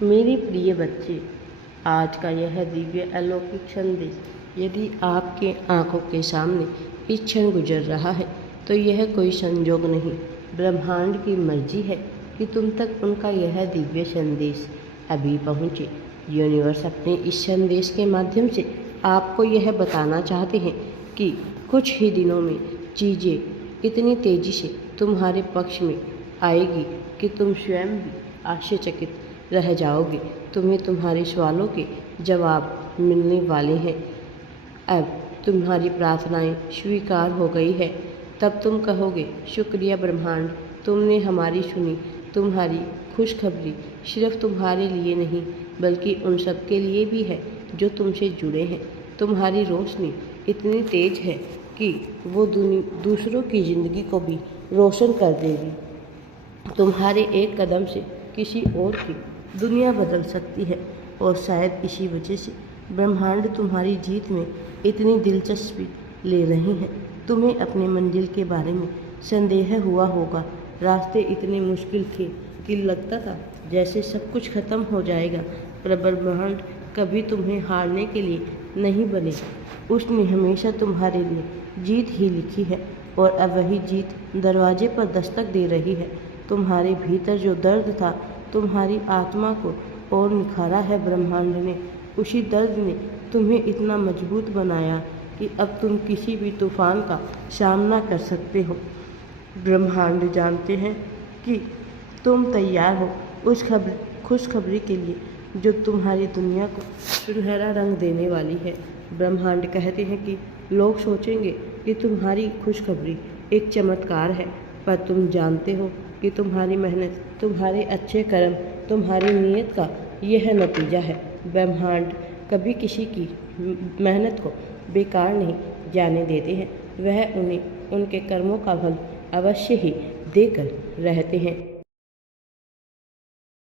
मेरे प्रिय बच्चे, आज का यह दिव्य अलौकिक संदेश यदि आपके आंखों के सामने इस क्षण गुजर रहा है तो यह कोई संजोग नहीं, ब्रह्मांड की मर्जी है कि तुम तक उनका यह दिव्य संदेश अभी पहुँचे। यूनिवर्स अपने इस संदेश के माध्यम से आपको यह बताना चाहते हैं कि कुछ ही दिनों में चीज़ें इतनी तेज़ी से तुम्हारे पक्ष में आएगी कि तुम स्वयं भी आश्चर्यचकित रह जाओगे। तुम्हें तुम्हारे सवालों के जवाब मिलने वाले हैं। अब तुम्हारी प्रार्थनाएं स्वीकार हो गई है। तब तुम कहोगे, शुक्रिया ब्रह्मांड, तुमने हमारी सुनी। तुम्हारी खुशखबरी सिर्फ तुम्हारे लिए नहीं बल्कि उन सब के लिए भी है जो तुमसे जुड़े हैं। तुम्हारी रोशनी इतनी तेज है कि वो दूसरों की ज़िंदगी को भी रोशन कर देगी। तुम्हारे एक कदम से किसी और की दुनिया बदल सकती है और शायद इसी वजह से ब्रह्मांड तुम्हारी जीत में इतनी दिलचस्पी ले रही है। तुम्हें अपने मंजिल के बारे में संदेह हुआ होगा। रास्ते इतने मुश्किल थे कि लगता था जैसे सब कुछ खत्म हो जाएगा, पर ब्रह्मांड कभी तुम्हें हारने के लिए नहीं बने। उसने हमेशा तुम्हारे लिए जीत ही लिखी है और अब वही जीत दरवाजे पर दस्तक दे रही है। तुम्हारे भीतर जो दर्द था, तुम्हारी आत्मा को और निखारा है ब्रह्मांड ने। उसी दर्द ने तुम्हें इतना मजबूत बनाया कि अब तुम किसी भी तूफान का सामना कर सकते हो। ब्रह्मांड जानते हैं कि तुम तैयार हो उस खुशखबरी के लिए जो तुम्हारी दुनिया को सुनहरा रंग देने वाली है। ब्रह्मांड कहते हैं कि लोग सोचेंगे कि तुम्हारी खुशखबरी एक चमत्कार है, पर तुम जानते हो कि तुम्हारी मेहनत, तुम्हारे अच्छे कर्म, तुम्हारी नीयत का यह नतीजा है। ब्रह्मांड कभी किसी की मेहनत को बेकार नहीं जाने देते हैं। वह उन्हें उनके कर्मों का फल अवश्य ही देकर रहते हैं।